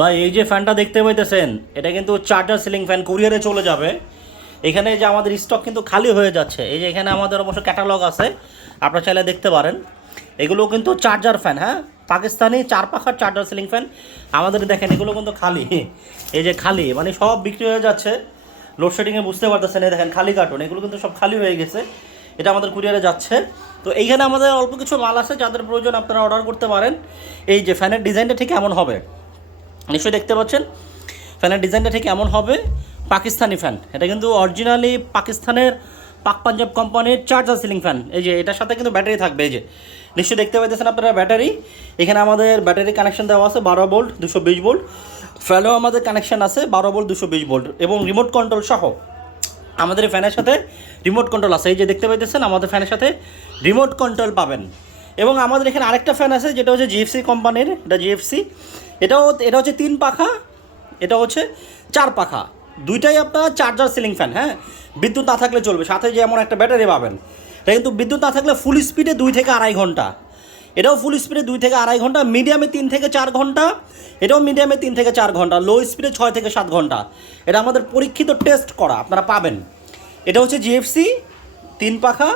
ভাই এই যে ফ্যানটা দেখতে পাইতেছেন, এটা কিন্তু চার্জার সিলিং ফ্যান, কুরিয়ারে চলে যাবে। এখানে যে আমাদের স্টক কিন্তু খালি হয়ে যাচ্ছে। এই যে এখানে আমাদের অবশ্য ক্যাটালগ আছে, আপনারা চাইলে দেখতে পারেন। এগুলো কিন্তু চার্জার ফ্যান, হ্যাঁ, পাকিস্তানি 4 পাখার চার্জার সিলিং ফ্যান আমাদের। দেখেন এগুলো কিন্তু খালি, এই যে খালি, মানে সব বিক্রি হয়ে যাচ্ছে। লোডশেডিংয়ে বুঝতে পারতেছেন, এই দেখেন খালি কার্টুন, এগুলো কিন্তু সব খালি হয়ে গেছে। এটা আমাদের কুরিয়ারে যাচ্ছে। তো এইখানে আমাদের অল্প কিছু মাল আছে, যাদের প্রয়োজন আপনারা অর্ডার করতে পারেন। এই যে ফ্যানের ডিজাইনটা ঠিক এমন হবে, নিশ্চয়ই দেখতে পাচ্ছেন। ফ্যানের ডিজাইনটা ঠিক এমন হবে, পাকিস্তানি ফ্যান। এটা কিন্তু অরিজিনালি পাকিস্তানের পাক পাঞ্জাব কোম্পানির চার্জার সিলিং ফ্যান। এই যে এটার সাথে কিন্তু ব্যাটারি থাকবে, এই যে নিশ্চয়ই দেখতে পাচ্ছেন আপনারা ব্যাটারি। এখানে আমাদের ব্যাটারি কানেকশন দেওয়া আছে 12 ভোল্ট 220 ভোল্ট। ফ্যানও আমাদের কানেকশন আছে 12 ভোল্ট 220 ভোল্ট এবং রিমোট কন্ট্রোল সহ আমাদের ফ্যানের সাথে রিমোট কন্ট্রোল আছে। এই যে দেখতে পাইতেছেন আমাদের ফ্যানের সাথে রিমোট কন্ট্রোল পাবেন। এবং আমাদের এখানে আরেকটা ফ্যান আছে, যেটা হচ্ছে জিএফসি কোম্পানির। এটা জিএফসি, এটা হচ্ছে 3 পাখা, এটা হচ্ছে 4 পাখা। দুইটাই আপনার চার্জার সিলিং ফ্যান, হ্যাঁ। বিদ্যুৎ না থাকলে চলবে, সাথে যেমন একটা ব্যাটারি পাবেন। এটা কিন্তু বিদ্যুৎ না থাকলে ফুল স্পিডে 2 থেকে আড়াই ঘন্টা। এটাও ফুল স্পিডে 2 থেকে আড়াই ঘন্টা, মিডিয়ামে 3 থেকে 4 ঘন্টা। এটাও মিডিয়ামে 3 থেকে 4 ঘন্টা, লো স্পিডে 6 থেকে 7 ঘন্টা। এটা আমাদের পরীক্ষিত টেস্ট করা, আপনারা পাবেন। এটা হচ্ছে জিএফসি 3 পাখা,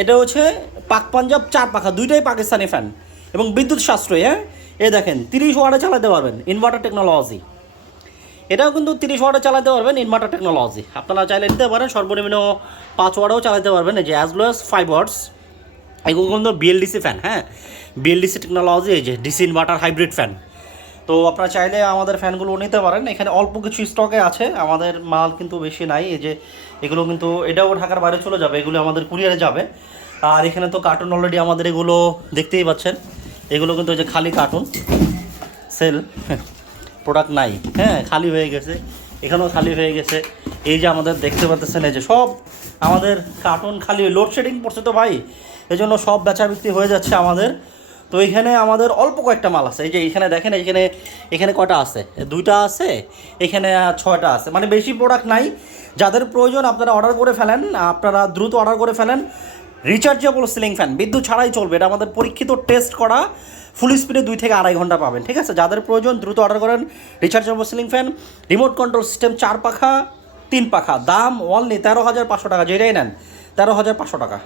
এটা হচ্ছে পাক পাঞ্জাব 4 পাখা, দুইটাই পাকিস্তানি ফ্যান এবং বিদ্যুৎ সাশ্রয়ী, হ্যাঁ। এই দেখেন 30 ওয়াটে চালাতে পারবেন, ইনভার্টার টেকনোলজি। এটাও কিন্তু 30 ওয়াটে চালাতে পারবেন, ইনভার্টার টেকনোলজি। আপনারা চাইলে নিতে পারেন, সর্বনিম্ন 5 ওয়াটেও চালাতে পারবেন, এই যে অ্যাজ ওয়েল 5 ওয়াটস। এগুলো কিন্তু বিএলডিসি ফ্যান, হ্যাঁ, বিএলডিসি টেকনোলজি। এই যে ডিসি ইনভার্টার হাইব্রিড ফ্যান। তো আপনারা চাইলে আমাদের ফ্যানগুলো নিতে পারেন। এখানে অল্প কিছু স্টকে আছে, আমাদের মাল কিন্তু বেশি নাই। এই যে এগুলো কিন্তু, এটাও ঢাকার বাইরে চলে যাবে, এগুলো আমাদের কুরিয়ারে যাবে। আর এখানে তো কার্টুন অলরেডি আমাদের এগুলো দেখতেই পাচ্ছেন, এগুলো কিন্তু যে খালি কার্টুন, সেল প্রোডাক্ট নাই, হ্যাঁ, খালি হয়ে গেছে। এখানেও খালি হয়ে গেছে। এই যে আমাদের দেখতে পাচ্ছেন, এই যে সব আমাদের কার্টুন খালি, লোডশেডিং পড়ছে তো ভাই, এই জন্য সব বেচা বিক্রি হয়ে যাচ্ছে আমাদের। তো এখানে আমাদের অল্প কয়েকটা মাল আছে। এই যে এখানে দেখেন, এখানে কটা আছে, 2টা আছে, এখানে 6টা আছে, মানে বেশি প্রোডাক্ট নাই। যাদের প্রয়োজন আপনারা অর্ডার করে ফেলেন, আপনারা দ্রুত অর্ডার করে ফেলেন। রিচার্জেবল সিলিং ফ্যান, বিদ্যুৎ ছাড়াই চলবে, এটা আমাদের পরীক্ষিত টেস্ট করা, ফুল স্পিডে 2 থেকে আড়াই ঘন্টা পাবেন, ঠিক আছে। যাদের প্রয়োজন দ্রুত অর্ডার করেন। Rechargeable ceiling fan, remote control system, 4 পাখা 3 পাখা, দাম অনলি 13,500 টাকা। যেটাই নেন 13,500 টাকা।